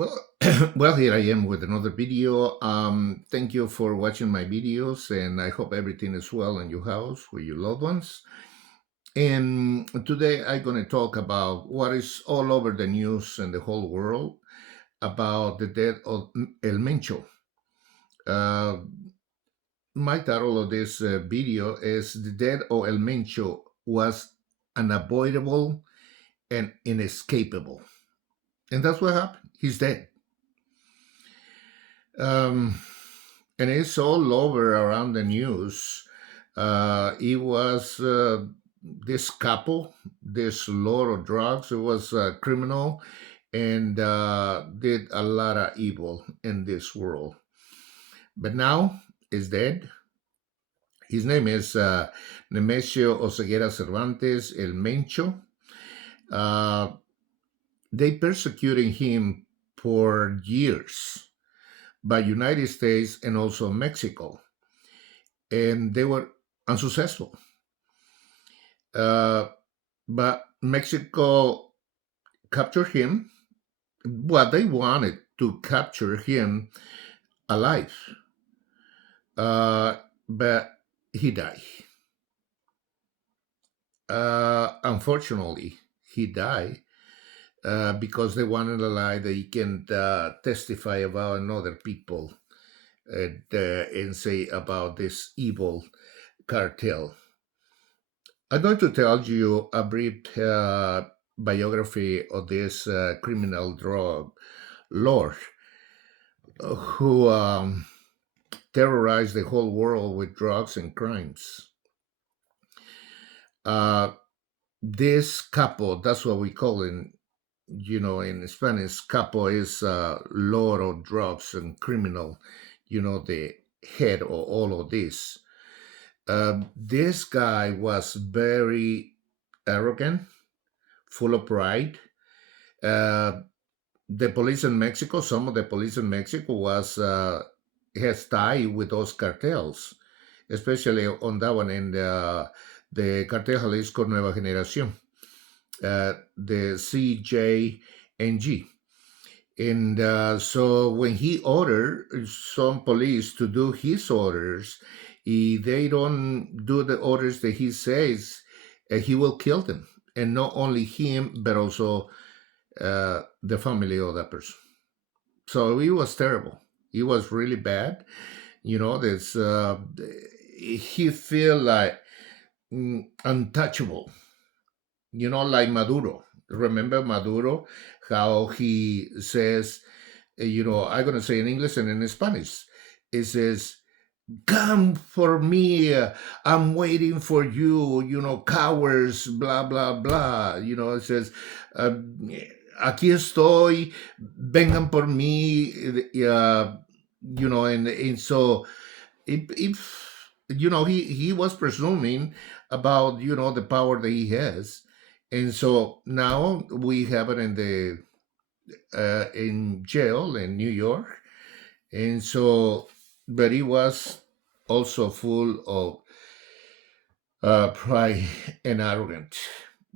Well, well, here I am with another video. Thank you for watching my videos, and I hope everything is well in your house with your loved ones. And today I'm going to talk about what is all over the news and the whole world about the death of El Mencho. Uh, my title of this video is "The Death of El Mencho Was Unavoidable and Inescapable," and that's what happened. He's dead. Um, and it's all over around the news. It was this couple, this lord of drugs, it was a criminal and did a lot of evil in this world. But now is dead. His name is Nemesio Oseguera Cervantes, El Mencho. Uh, they persecuted him for years by United States and also Mexico, and they were unsuccessful. Uh, but Mexico captured him. Well, they wanted to capture him alive, but he died. Unfortunately, he died because they wanted a lie that he can testify about another people and say about this evil cartel. I'm going to tell you a brief biography of this criminal drug lord who terrorized the whole world with drugs and crimes. Uh, this capo, that's what we call in, in Spanish, capo is lord of drugs and criminal, the head of all of this. This guy was very arrogant, full of pride. Uh, the police in Mexico, some of the police in Mexico was has tie with those cartels, especially on that one in the Cartel Jalisco Nueva Generación, the CJNG. And so when he ordered some police to do his orders, if they don't do the orders that he says, he will kill them. And not only him, but also the family of that person. So it was terrible. It was really bad. This he feel like untouchable. Like Maduro. Remember Maduro, how he says, I'm gonna say in English and in Spanish. It says, "Come for me. I'm waiting for you, cowards, blah, blah, blah." It says, uh, "Aquí estoy, vengan por mí." And so if he was presuming about, the power that he has. And so now we have it in jail in New York. And so, but he was also full of pride and arrogant.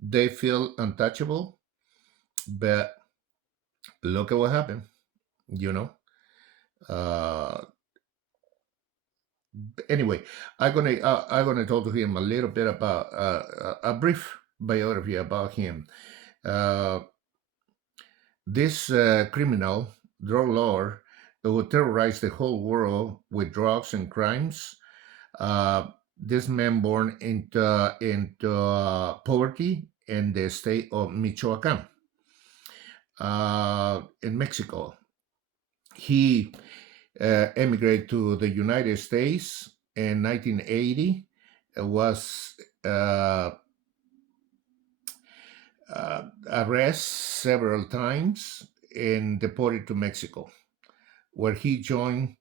They feel untouchable, but look at what happened. You know. Uh, anyway, I'm gonna talk to him a little bit about a brief biography about him. Uh, this criminal drug lord who terrorized the whole world with drugs and crimes. This man born into poverty in the state of Michoacan, in Mexico. He emigrated to the United States in 1980. Was arrested several times and deported to Mexico, where he joined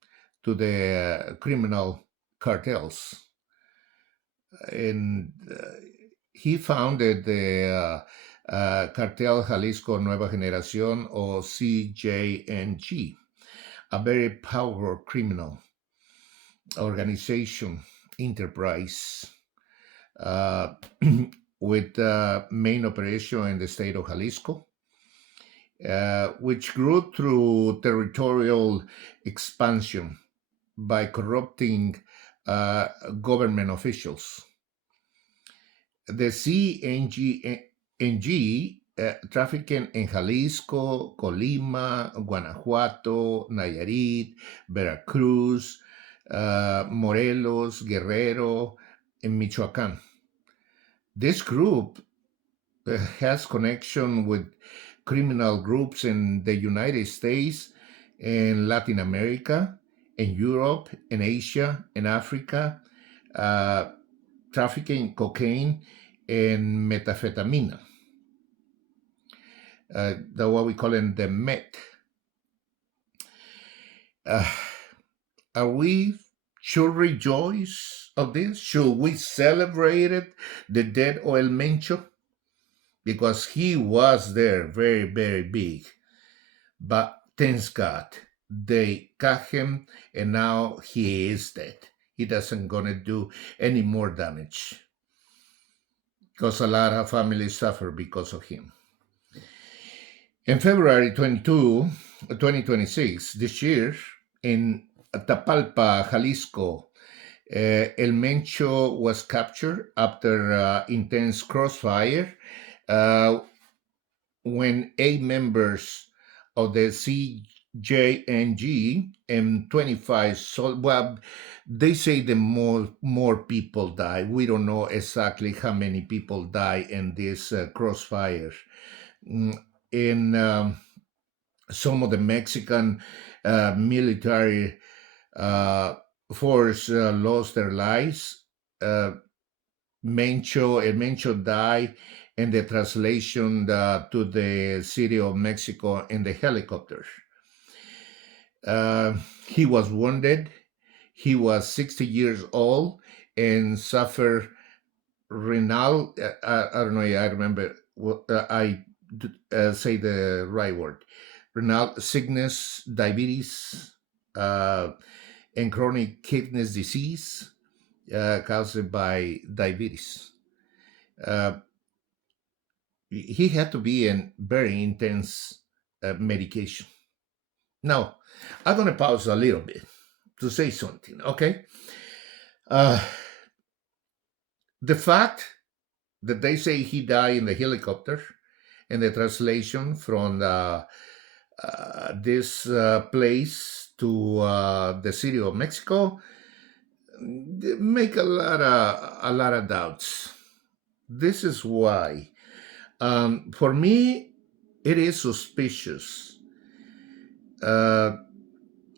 to the criminal cartels. And he founded the Cartel Jalisco Nueva Generación, or CJNG, a very powerful criminal organization enterprise uh, with main operation in the state of Jalisco which grew through territorial expansion by corrupting uh, government officials. The CNG trafficking en Jalisco, Colima, Guanajuato, Nayarit, Veracruz, Morelos, Guerrero, and Michoacán. This group has connection with criminal groups in the United States and Latin America, in Europe, in Asia, in Africa, uh, trafficking cocaine and methamphetamine, the what we call in the meth. Uh, are we should rejoice of this? Should we celebrate it, the dead oil Mencho? Because he was there very, very big. But thanks God, they got him and now he is dead. He doesn't gonna do any more damage because a lot of families suffer because of him. In February 2026, this year, in Tapalpa, Jalisco, El Mencho was captured after intense crossfire uh, when 8 members of the CJNG and 25 well, they say the more people die. We don't know exactly how many people die in this crossfire. Mm, In some of the Mexican military uh, force lost their lives. Uh, Mencho died in the translation to the city of Mexico in the helicopter. He was wounded. He was 60 years old and suffered renal. I don't know. I remember. Say the right word. Renal sickness, diabetes, uh, and chronic kidney disease caused by diabetes. Uh, he had to be in very intense medication. Now, I'm going to pause a little bit to say something, okay? Uh, the fact that they say he died in the helicopter, and the translation from this place to the city of Mexico make a lot of doubts. This is why, for me, it is suspicious. Uh,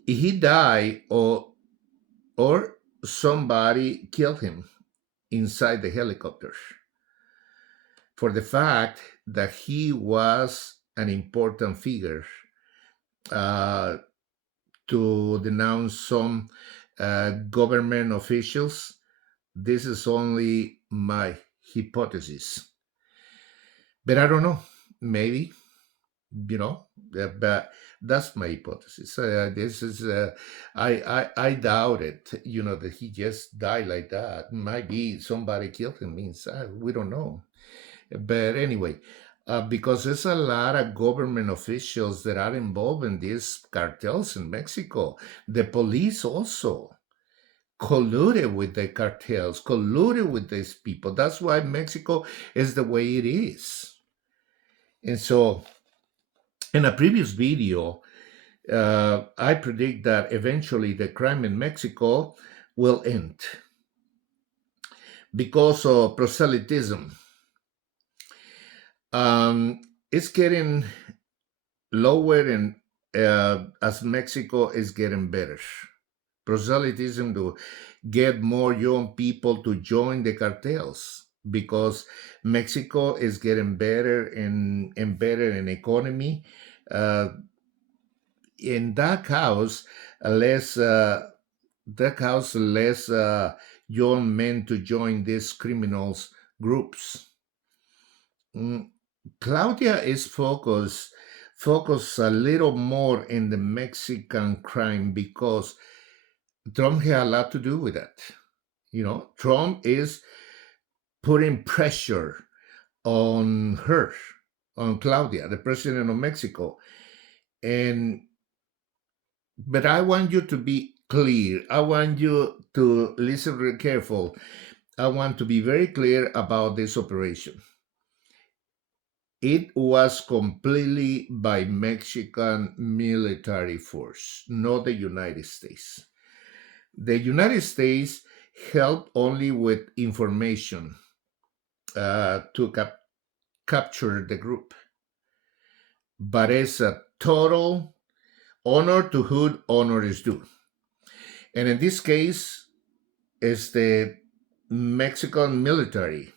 he died, or somebody killed him inside the helicopter for the fact that he was an important figure uh, to denounce some government officials. This is only my hypothesis, but I don't know. Maybe, but that's my hypothesis. This is I doubt it. That he just died like that. Might be somebody killed him inside. We don't know. But anyway, because there's a lot of government officials that are involved in these cartels in Mexico. The police also colluded with the cartels, colluded with these people. That's why Mexico is the way it is. And so, in a previous video, I predict that eventually the crime in Mexico will end because of proselytism. It's getting lower, and as Mexico is getting better. Proselytism to get more young people to join the cartels because Mexico is getting better and better in economy. Uh, in less that cause less young men to join these criminals groups. Mm, Claudia is focus a little more in the Mexican crime because Trump had a lot to do with that. Trump is putting pressure on her. on Claudia, the president of Mexico. And but I want you to be clear. I want you to listen very careful. I want to be very clear about this operation. It was completely by Mexican military force, not the United States. The United States helped only with information to capture the group, but it's a total honor to whom honor is due. And in this case, it's the Mexican military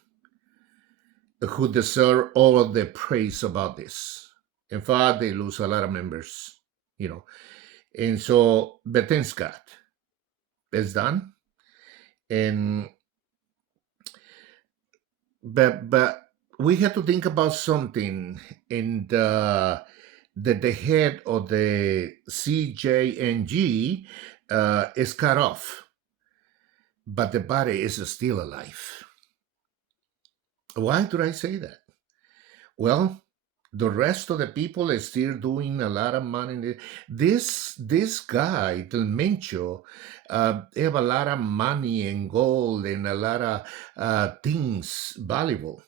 who deserve all of the praise about this. In fact, they lose a lot of members, you know. And so, but thanks God, it's done. And but we have to think about something, and that the head of the CJNG is cut off, but the body is still alive. Why do I say that? Well, the rest of the people is still doing a lot of money. This guy, the Mencho, have a lot of money and gold and a lot of things valuable.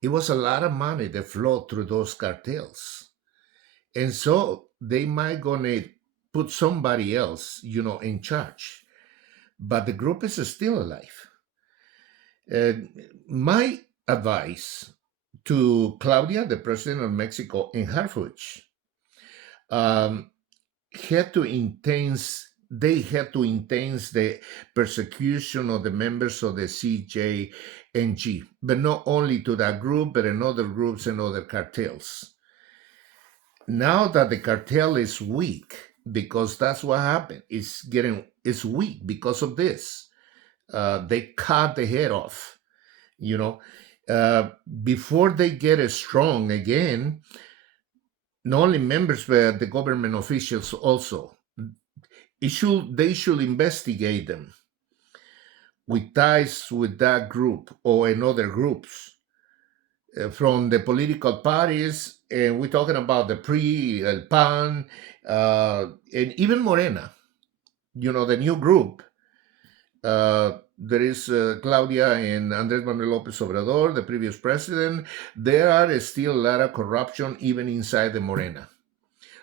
It was a lot of money that flowed through those cartels. And so they might gonna put somebody else, in charge. But the group is still alive. My advice to Claudia, the president of Mexico, in Harfuch, um, had to intense. They had to intense the persecution of the members of the CJNG, but not only to that group, but in other groups and other cartels. Now that the cartel is weak, because that's what happened, it's weak because of this. They cut the head off, you know. Before they get strong again, not only members but the government officials also. They should investigate them with ties with that group or in other groups from the political parties, and we're talking about the PRI, El PAN, and even Morena, the new group. There is Claudia and Andrés Manuel López Obrador, the previous president. There are still a lot of corruption even inside the Morena.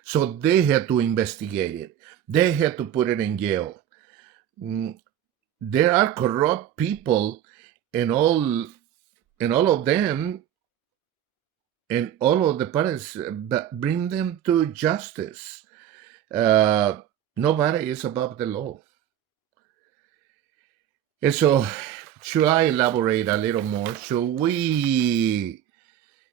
So they had to investigate it. They had to put it in jail. There are corrupt people in all of them, and all of the parties, but bring them to justice. Nobody is above the law. And so, should I elaborate a little more? Should we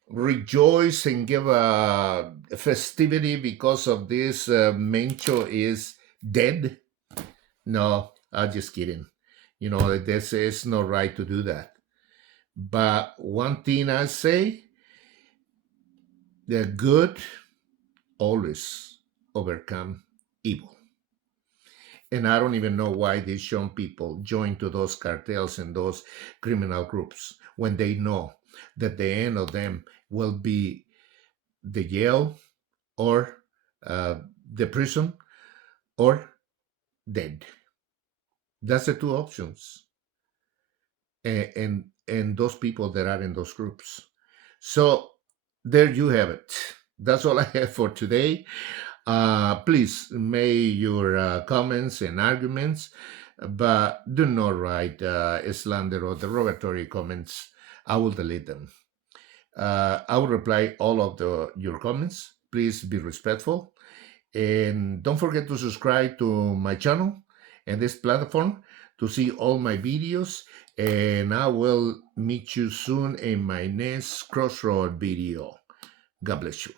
rejoice and give a festivity because of this Mencho is dead? No, I'm just kidding. This is not right to do that. But one thing I say, the good always overcome evil. And I don't even know why these young people join to those cartels and those criminal groups when they know that the end of them will be the jail or the prison or dead. That's the two options. And those people that are in those groups. So there you have it. That's all I have for today. Please make your comments and arguments, but do not write slander or derogatory comments. I will delete them. I will reply all of your comments. Please be respectful. And don't forget to subscribe to my channel and this platform to see all my videos. And I will meet you soon in my next Crossroad video. God bless you.